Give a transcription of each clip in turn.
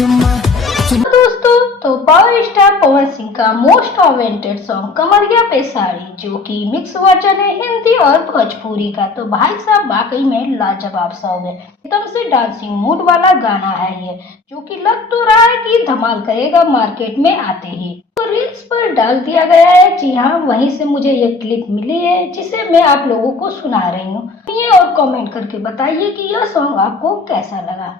दोस्तों, तो power star Pawan Singh का मोस्ट अवेंटेड सॉन्ग कमरिया पे साड़ी, जो कि मिक्स वर्जन है हिंदी और भोजपुरी का, तो भाई साहब वाकई में लाजवाब सॉन्ग है। एकदम से डांसिंग मूड वाला गाना है ये, जो कि लग तो रहा है कि धमाल करेगा मार्केट में आते ही। तो रील्स पर डाल दिया गया है। जी हाँ, वहीं से मुझे ये क्लिप मिली है, जिसे मैं आप लोगों को सुना रही हूँ। ये और कमेंट करके बताइए कि यह सॉन्ग आपको कैसा लगा।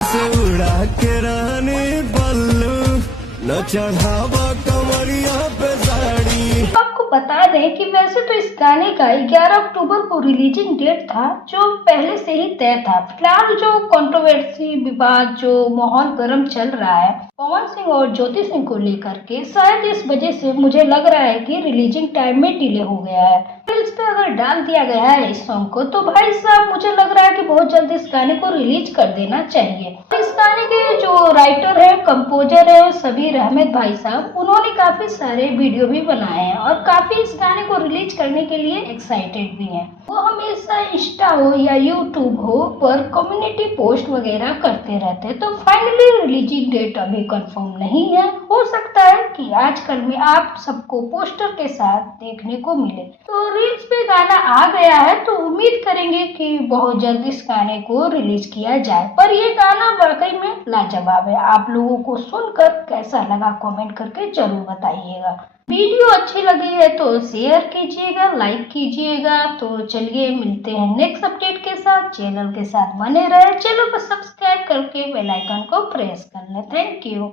उड़ा के रानी बल्लू न चढ़ावा कमरिया पे साड़ी। आपको बता दें कि वैसे तो इस गाने का 11 अक्टूबर को रिलीजिंग डेट था, जो पहले से ही तय था। फिलहाल जो कंट्रोवर्सी, विवाद, जो माहौल गर्म चल रहा है पवन सिंह और ज्योति सिंह को लेकर के, शायद इस वजह से मुझे लग रहा है कि रिलीजिंग टाइम में डिले हो गया है। इस पे अगर डाल दिया गया है इस सॉन्ग को, तो भाई साहब मुझे लग रहा है कि बहुत जल्द इस गाने को रिलीज कर देना चाहिए। इस गाने के जो राइटर है, कंपोजर है सबीर अहमद भाई साहब, उन्होंने काफी सारे वीडियो भी बनाए हैं और काफी इस गाने को रिलीज करने के लिए एक्साइटेड भी हैं। वो हमेशा इंस्टा हो या यूट्यूब हो पर कम्युनिटी पोस्ट वगैरह करते रहते हैं। तो फाइनली रिलीजिंग डेट अभी कंफर्म नहीं है। हो सकता है कि आजकल में आप सबको पोस्टर के साथ देखने को मिले। तो रील्स पे गाना आ गया है, तो उम्मीद करेंगे कि बहुत जल्द इस गाने को रिलीज किया जाए। पर ये गाना वाकई में लाजवाब है। आप लोगों को सुनकर कैसा लगा कमेंट करके जरूर बताइएगा। वीडियो अच्छी लगी है तो शेयर कीजिएगा, लाइक कीजिएगा। तो चलिए मिलते हैं नेक्स्ट अपडेट के साथ। चैनल के साथ बने रहे, चैनल को सब्सक्राइब करके बेल आइकन को प्रेस कर लें। Thank you.